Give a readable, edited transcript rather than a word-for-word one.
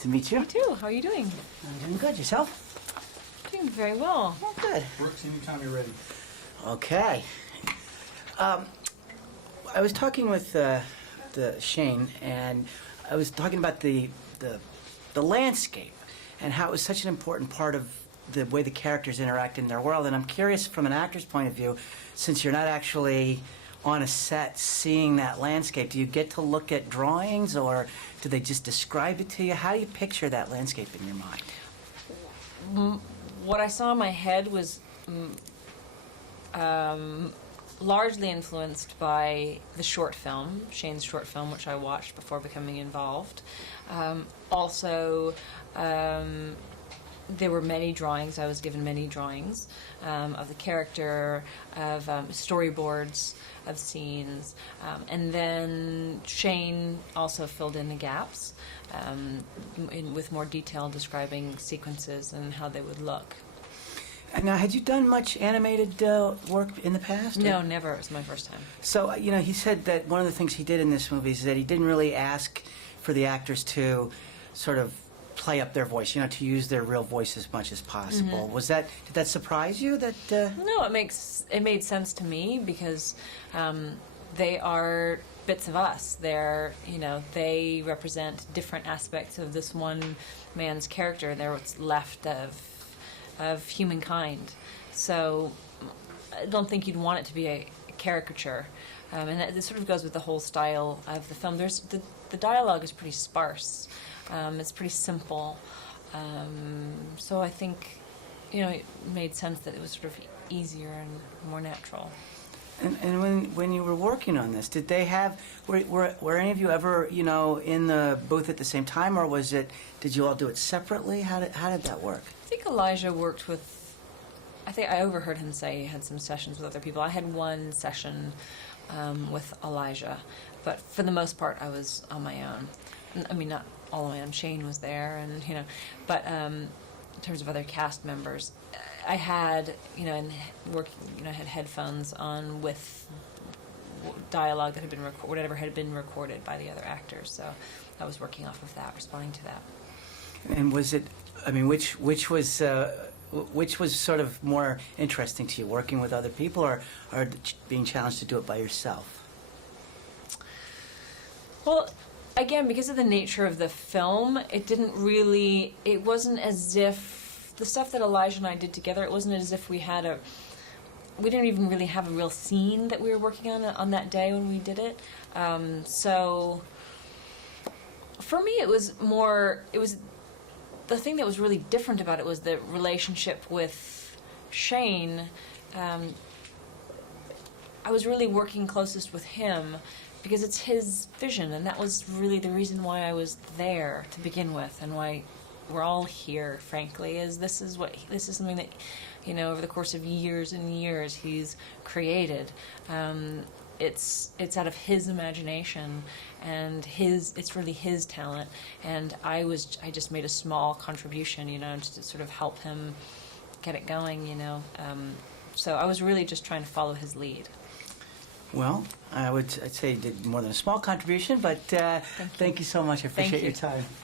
to meet you. You too. How are you doing? I'm doing good. Yourself? Doing very well. Oh, good. Brooks, anytime you're ready. Okay. I was talking with Shane, and I was talking about the landscape and how it was such an important part of the way the characters interact in their world. And I'm curious, from an actor's point of view, since you're not actually on a set seeing that landscape, do you get to look at drawings, or do they just describe it to you? How do you picture that landscape in your mind? What I saw in my head was largely influenced by the short film, Shane's short film, which I watched before becoming involved. Also, there were many drawings. I was given many drawings of the character, of storyboards, of scenes, and then Shane also filled in the gaps with more detail describing sequences and how they would look. And now, had you done much animated work in the past? No, or? never. It was my first time. So, he said that one of the things he did in this movie is that he didn't really ask for the actors to sort of play up their voice, to use their real voice as much as possible. Mm-hmm. Did that surprise you? No, it made sense to me because they are bits of us. They represent different aspects of this one man's character. They're what's left of humankind. So I don't think you'd want it to be a caricature. And this sort of goes with the whole style of the film. The dialogue is pretty sparse. It's pretty simple. So I think, it made sense that it was sort of easier and more natural. And when you were working on this, did they have, were any of you ever, in the booth at the same time, or did you all do it separately? How did that work? I think Elijah worked with, I think I overheard him say he had some sessions with other people. I had one session with Elijah, but for the most part I was on my own. I mean, not all on my own. Shane was there, and but in terms of other cast members, I had I had headphones on with dialogue that had been whatever had been recorded by the other actors. So I was working off of that, responding to that. And was it? I mean, which was sort of more interesting to you, working with other people, or being challenged to do it by yourself? Well, again, because of the nature of the film, it wasn't as if the stuff that Elijah and I did together, it wasn't as if we didn't even really have a real scene that we were working on that day when we did it. So for me, the thing that was really different about it was the relationship with Shane. I was really working closest with him because it's his vision, and that was really the reason why I was there to begin with, and why we're all here, frankly, is this is something that, over the course of years and years he's created. It's out of his imagination, and it's really his talent, and I just made a small contribution, just to sort of help him get it going, so I was really just trying to follow his lead. Well, I'd say you did more than a small contribution, but thank you so much. I appreciate your time.